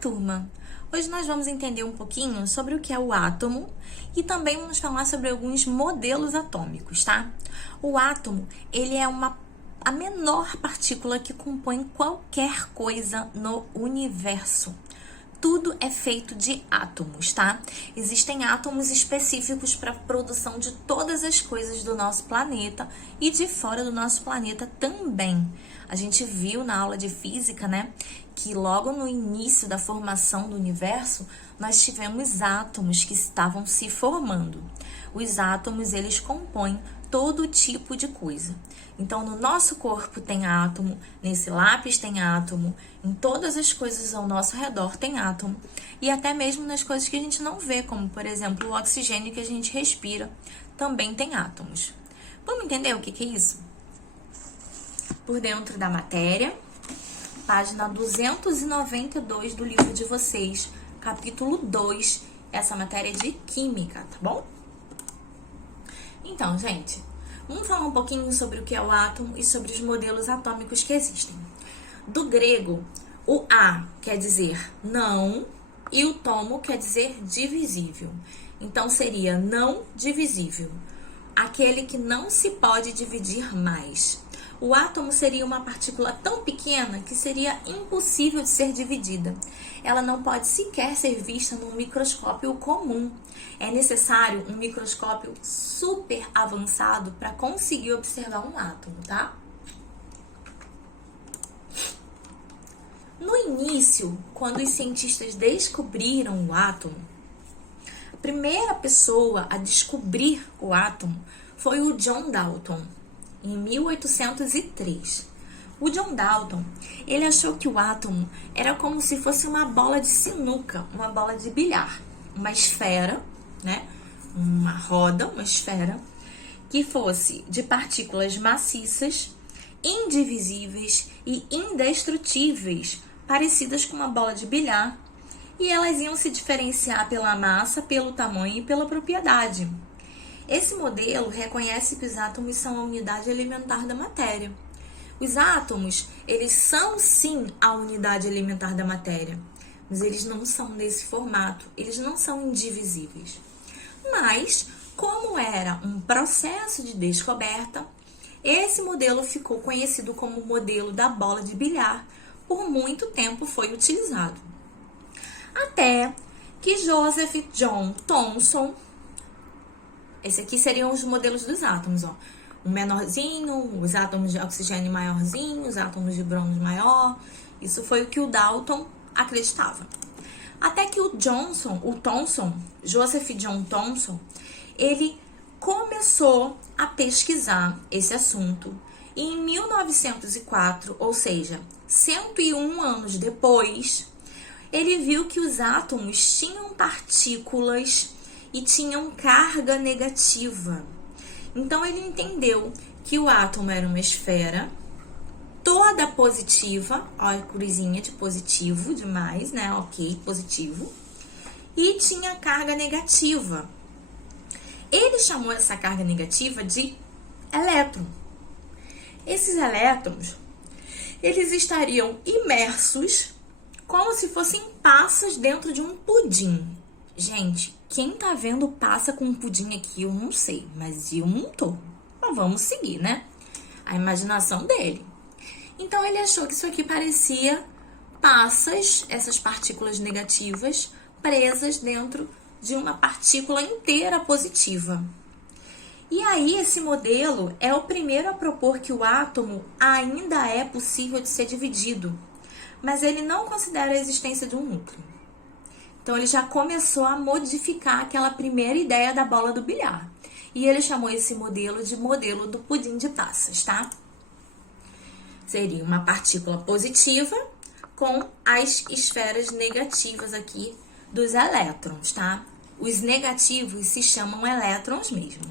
turma! Hoje nós vamos entender um pouquinho sobre o que é o átomo e também vamos falar sobre alguns modelos atômicos, tá? O átomo, ele é a menor partícula que compõe qualquer coisa no universo. Tudo é feito de átomos, tá? Existem átomos específicos para a produção de todas as coisas do nosso planeta e de fora do nosso planeta também. A gente viu na aula de física, né, que logo no início da formação do universo, nós tivemos átomos que estavam se formando. Os átomos, eles compõem todo tipo de coisa. Então, no nosso corpo tem átomo, nesse lápis tem átomo, em todas as coisas ao nosso redor tem átomo, e até mesmo nas coisas que a gente não vê, como, por exemplo, o oxigênio que a gente respira, também tem átomos. Vamos entender o que é isso? Por dentro da matéria, página 292 do livro de vocês, capítulo 2, essa matéria de química, tá bom? Então, gente, vamos falar um pouquinho sobre o que é o átomo e sobre os modelos atômicos que existem. Do grego, o a quer dizer não e o tomo quer dizer divisível. Então, seria não divisível, aquele que não se pode dividir mais. O átomo seria uma partícula tão pequena que seria impossível de ser dividida. Ela não pode sequer ser vista num microscópio comum. É necessário um microscópio super avançado para conseguir observar um átomo, tá? No início, quando os cientistas descobriram o átomo, a primeira pessoa a descobrir o átomo foi o John Dalton, em 1803. O John Dalton, ele achou que o átomo era como se fosse uma bola de sinuca, uma bola de bilhar, uma esfera, né? Uma roda, uma esfera, que fosse de partículas maciças, indivisíveis e indestrutíveis, parecidas com uma bola de bilhar, e elas iam se diferenciar pela massa, pelo tamanho e pela propriedade. Esse modelo reconhece que os átomos são a unidade elementar da matéria. Os átomos, eles são sim a unidade elementar da matéria, mas eles não são desse formato, eles não são indivisíveis. Mas, como era um processo de descoberta, esse modelo ficou conhecido como o modelo da bola de bilhar. Por muito tempo foi utilizado. Até que Joseph John Thomson, esse aqui seriam os modelos dos átomos, ó. O menorzinho, os átomos de oxigênio maiorzinho, os átomos de bronze maior. Isso foi o que o Dalton acreditava. Até que o Thomson, Joseph John Thomson, ele começou a pesquisar esse assunto. E em 1904, ou seja, 101 anos depois, ele viu que os átomos tinham partículas e tinham carga negativa. Então, ele entendeu que o átomo era uma esfera toda positiva, ó, a cruzinha de positivo demais, né? Ok, positivo. E tinha carga negativa. Ele chamou essa carga negativa de elétron. Esses elétrons, eles estariam imersos como se fossem passas dentro de um pudim. Gente, quem tá vendo passa com um pudim aqui, eu não sei, mas eu não tô. Mas vamos seguir, né? A imaginação dele. Então, ele achou que isso aqui parecia passas, essas partículas negativas, presas dentro de uma partícula inteira positiva. E aí, esse modelo é o primeiro a propor que o átomo ainda é possível de ser dividido, mas ele não considera a existência de um núcleo. Então, ele já começou a modificar aquela primeira ideia da bola do bilhar. E ele chamou esse modelo de modelo do pudim de passas, tá? Seria uma partícula positiva com as esferas negativas aqui dos elétrons, tá? Os negativos se chamam elétrons mesmo.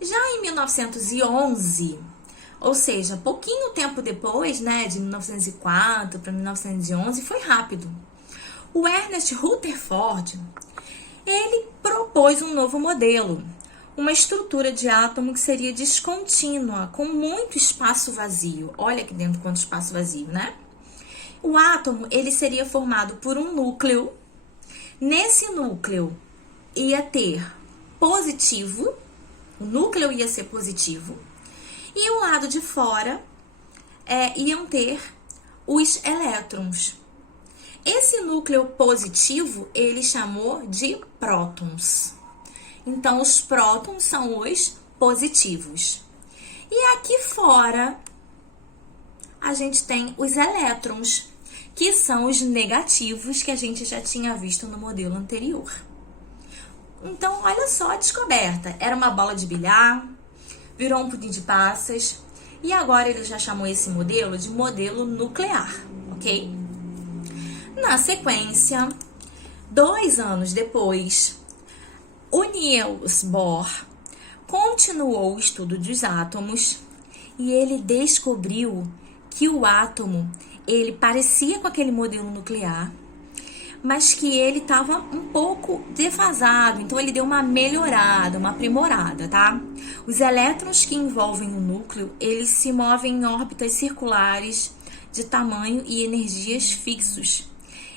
Já em 1911, ou seja, pouquinho tempo depois, né, de 1904 para 1911, foi rápido. O Ernest Rutherford, ele propôs um novo modelo, uma estrutura de átomo que seria descontínua, com muito espaço vazio. Olha aqui dentro quanto espaço vazio, né? O átomo, ele seria formado por um núcleo. Nesse núcleo ia ter positivo, o núcleo ia ser positivo, e o lado de fora iam ter os elétrons. Esse núcleo positivo ele chamou de prótons. Então, os prótons são os positivos. E aqui fora, a gente tem os elétrons, que são os negativos que a gente já tinha visto no modelo anterior. Então, olha só a descoberta. Era uma bola de bilhar, virou um pudim de passas, e agora ele já chamou esse modelo de modelo nuclear, ok? Na sequência, 2 anos depois, o Niels Bohr continuou o estudo dos átomos e ele descobriu que o átomo, ele parecia com aquele modelo nuclear, mas que ele estava um pouco defasado, então ele deu uma melhorada, uma aprimorada, tá? Os elétrons que envolvem o núcleo, eles se movem em órbitas circulares de tamanho e energias fixos.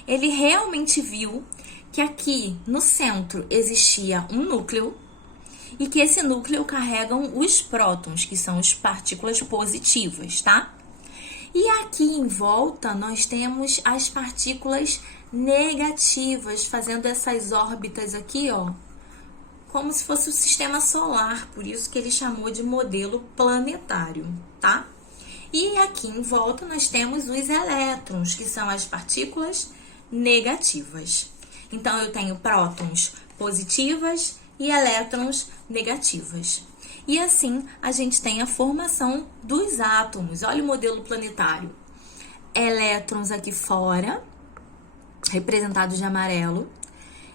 Ele realmente viu que aqui no centro existia um núcleo e que esse núcleo carregam os prótons, que são as partículas positivas, tá? E aqui em volta nós temos as partículas negativas, fazendo essas órbitas aqui, ó, como se fosse o sistema solar, por isso que ele chamou de modelo planetário, tá? E aqui em volta nós temos os elétrons, que são as partículas negativas. Então, eu tenho prótons positivas e elétrons negativas. E assim, a gente tem a formação dos átomos. Olha o modelo planetário. Elétrons aqui fora, representados de amarelo,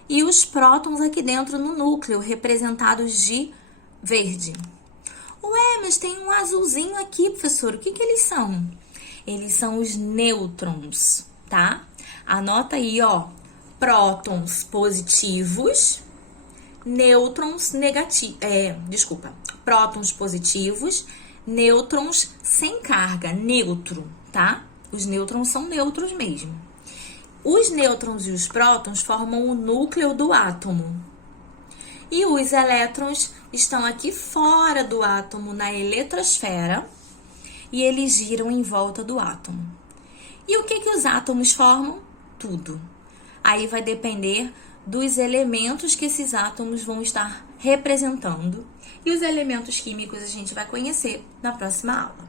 e os prótons aqui dentro no núcleo, representados de verde. Ué, mas tem um azulzinho aqui, professor. O que eles são? Eles são os nêutrons, tá? Anota aí, ó. Prótons positivos, nêutrons negativos. Prótons positivos, nêutrons sem carga, neutro, tá? Os nêutrons são neutros mesmo. Os nêutrons e os prótons formam o núcleo do átomo. E os elétrons estão aqui fora do átomo, na eletrosfera, e eles giram em volta do átomo. E o que os átomos formam? Tudo. Aí vai depender dos elementos que esses átomos vão estar representando. E os elementos químicos a gente vai conhecer na próxima aula.